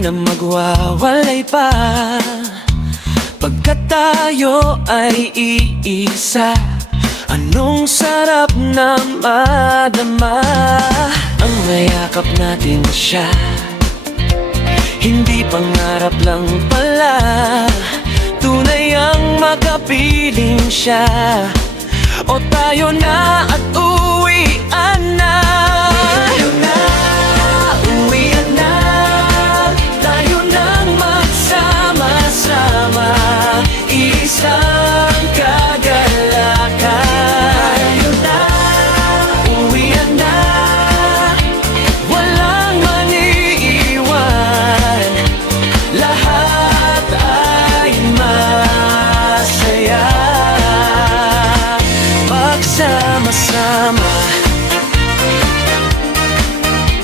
di na magwawalay pa, pagkat tayo ay iisa. Anong sarap na madama ang mayakap natin siya. Hindi pangarap lang pala, tunay ang makapiling siya. O tayo na at uwian na. Tayo na, uwian na. Tayo nang magsama-sama, isang kagalakan. Tayo na, uwian na. Walang maniiwan, lahat ay masaya. Magsama-sama,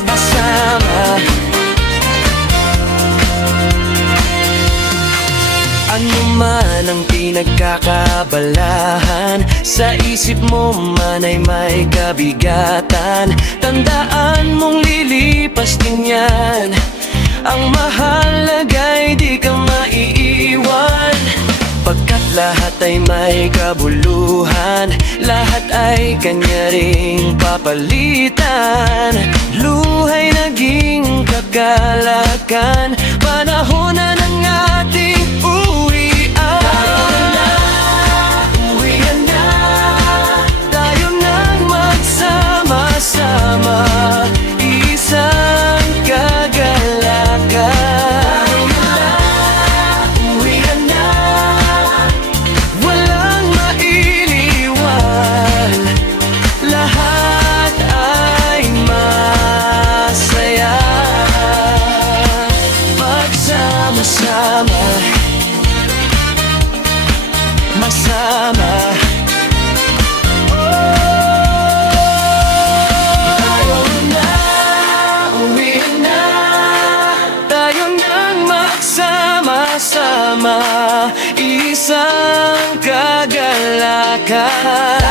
kasama. Ano man ang pinagkakabalahan, sa isip mo man ay may kabigatan. Tandaan mong lilipas din yan, ang mahalaga'y di ka maiiwan. Pagkat lahat ay may kabuluhan, lahat ay kanya ring papalitan. Luhay naging kagalakan, panahon na ng ating uwian. Tayo na, uwian na. Tayo nang magsama-sama, isang kagalakan. Magsama, magsama. Tayo na, uwian na. Tayo nang magsama-sama, isang kagalakan.